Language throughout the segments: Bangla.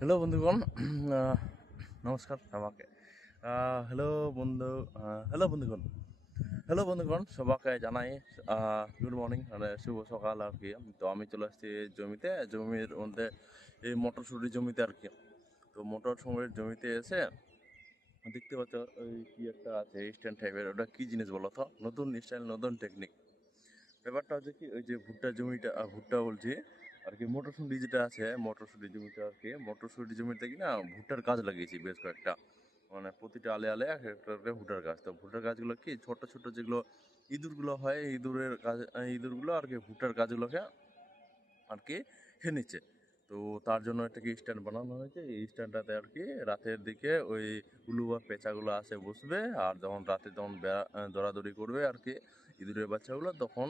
হ্যালো বন্ধুগণ, নমস্কার আমাকে। হ্যালো বন্ধু, হ্যালো বন্ধুগণ, হ্যালো বন্ধুগণ, সবাইকে জানাই গুড মর্নিং, মানে শুভ সকাল আর কি। তো আমি চলে আসছি জমির মধ্যে, এই মটরশুঁটির জমিতে আর কি। তো মটরশুঁটির জমিতে এসে দেখতে পাচ্ছ ওই কি একটা আছে স্ট্যান্ড টাইপের, ওটা কি জিনিস বলো তো? নতুন স্টাইল, নতুন টেকনিক। ব্যাপারটা হচ্ছে কি, ওই যে ভুট্টা বলছি আর কি, মটরশুঁটি যেটা আছে মটরশুঁটি জমিটা আর কি, মটরশুঁটি জমিতে কি না ভুট্টার গাছ লাগিয়েছি বেশ কয়েকটা। মানে প্রতিটা আলে আলে এক একটা করে ভুট্টার গাছ। তো ভুট্টার গাছগুলো কি ছোট ছোট যেগুলো ইঁদুরগুলো হয়, ইঁদুরগুলো আর কি ভুট্টার গাছগুলোকে আর কি খেয়ে নিচ্ছে। তো তার জন্য এটাকে স্ট্যান্ড বানানো হয়েছে। এই স্ট্যান্ডটাতে আর কি রাতের দিকে ওই উলু বা পেঁচাগুলো আসে বসবে, আর যখন রাতে যখন দৌড়াদৌড়ি করবে আর কি ইঁদুরের বাচ্চাগুলো, তখন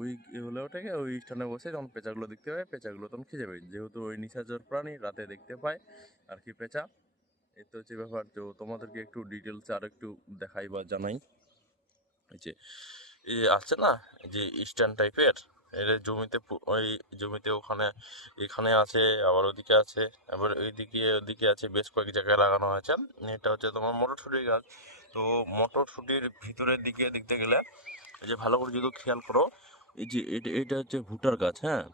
ওই হলে ওটাকে ওই স্থানে বসে যখন পেঁচাগুলো দেখতে পায়, পেঁচাগুলো তখন খেয়ে যাবে। যেহেতু ওই নিশাচর প্রাণী, রাতে দেখতে পায় আর কি পেঁচা। এই তো হচ্ছে ব্যাপার। তো তোমাদেরকে একটু ডিটেলসে আর একটু দেখাই বা জানাই। এই যে আছে না, যে স্ট্যান্ড টাইপের, এর জমিতে ওই জমিতে ওখানে এখানে আছে, আবার ওদিকে আছে, আবার ওদিকে আছে, বেশ কয়েক জায়গায় লাগানো হয়েছে। এটা হচ্ছে তোমার মটরশুঁটির গাছ। তো মটরশুঁটির ভিতরের দিকে দেখতে গেলে, এই যে ভালো করে যদি খেয়াল করো, এই যে এটা হচ্ছে ভুট্টার গাছ, হ্যাঁ।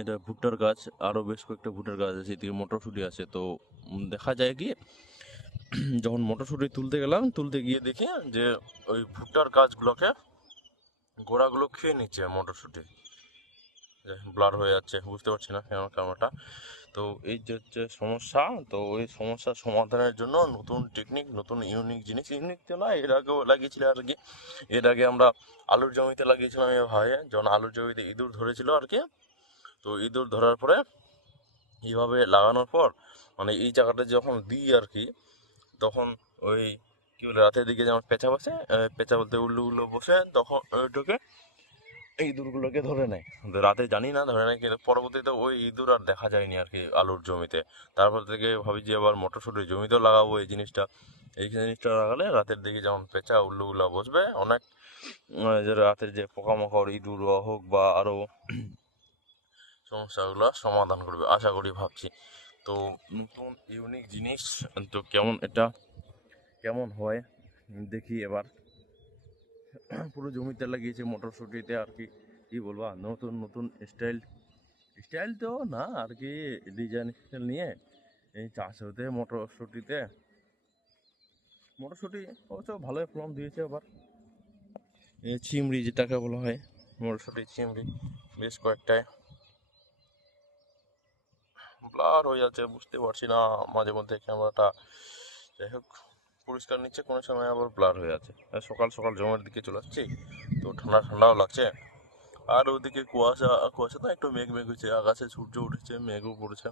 এটা ভুট্টার গাছ, আরও বেশ কয়েকটা ভুট্টার গাছ আছে, এদিকে মটরশুঁটি আছে। তো দেখা যায় কি, যখন মটরশুঁটি তুলতে গিয়ে দেখি যে ওই ভুট্টার গাছগুলোকে গোড়াগুলো খেয়ে নিচ্ছে মটরশুঁটি, ব্লার হয়ে যাচ্ছে, বুঝতে পারছি না কেন কারণটা। তো এই যে হচ্ছে সমস্যা। তো ওই সমস্যার সমাধানের জন্য নতুন টেকনিক, নতুন ইউনিক জিনিস, ইউনিক তো না, এর আগেও লাগিয়েছিল আর কি। এর আগে আমরা আলুর জমিতে লাগিয়েছিলাম এভাবে, যখন আলুর জমিতে ইঁদুর ধরেছিল আর কি। তো ইঁদুর ধরার পরে এইভাবে লাগানোর পর, মানে এই জায়গাটা যখন দিই আর কি, তখন ওই কি বলে রাতের দিকে যেমন পেঁচা বসে, পেঁচা বলতে উল্লু বসে, তখন ওইটাকে এই ইঁদুরগুলোকে ধরে নেয়। তো রাতে জানি না ধরে নেয়, কিন্তু পরবর্তীতে ওই ইঁদুর আর দেখা যায়নি আর কি আলুর জমিতে। তারপর থেকে ভাবি যে আবার মটরশুঁটির জমিতেও লাগাবো এই জিনিসটা। এই জিনিসটা লাগালে রাতের দিকে যেমন পেঁচা উল্লুগুলো বসবে, অনেক যে রাতের যে পোকামাকড়, ইঁদুর হোক বা আরও সমস্যাগুলো সমাধান করবে আশা করি, ভাবছি। তো নতুন ইউনিক জিনিস, তো কেমন হয় দেখি এবার। পুরো জমিতে লাগিয়েছে মটরশুঁটিতে আর কি, কি বলবো আর, নতুন নতুন স্টাইল, স্টাইল তো না আর কি, ডিজাইন স্টাইল নিয়ে এই চাষ হতে মটরশুঁটি অবশ্য ভালোই ফলন দিয়েছে। আবার এই চিমড়ি যেটাকে বলা হয়, মটরশুঁটি চিমড়ি, বেশ কয়েকটায় ব্লার হয়ে যাচ্ছে, বুঝতে পারছি না মাঝে মধ্যে ক্যামেরাটা। যাই হোক, পরিষ্কার নিচ্ছে, কোনো সময় আবার ব্লার হয়ে যাচ্ছে। আর সকাল সকাল জমের দিকে চলে আসছি, তো ঠান্ডা ঠান্ডাও লাগছে। আর ওদিকে কুয়াশা, কুয়াশা তো একটু মেঘ মেঘ হয়েছে, আকাশে সূর্য উঠেছে, মেঘও পড়েছে।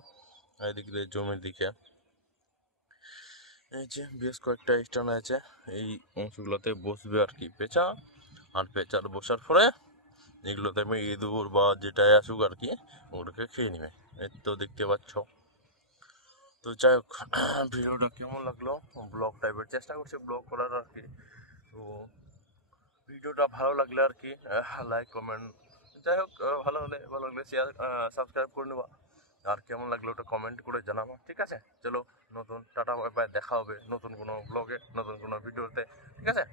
এদিক দিয়ে জমির দিকে এই যে বেশ কয়েকটা স্ট্যান্ড আছে, এই অংশগুলোতে বসবে আর কি পেঁচা। আর পেঁচার বসার পরে এগুলোতে আমি ইঁদুর বা যেটাই আসুক আর কি, ওগুলোকে খেয়ে নেবে। এই তো দেখতে পাচ্ছ। তো যাই হোক, ভিডিওটা কেমন লাগলো, ব্লগ টাইপের চেষ্টা করছি ব্লগ করার আর কি। তো ভিডিওটা ভালো লাগলে আর কি লাইক কমেন্ট, যাই হোক ভালো লাগলে শেয়ার, সাবস্ক্রাইব করে নেবা। আর কেমন লাগলো ওটা কমেন্ট করে জানাবো, ঠিক আছে? চলো, নতুন টাটা বাই বাই, দেখা হবে নতুন কোনো ব্লগে, নতুন কোনো ভিডিওতে, ঠিক আছে?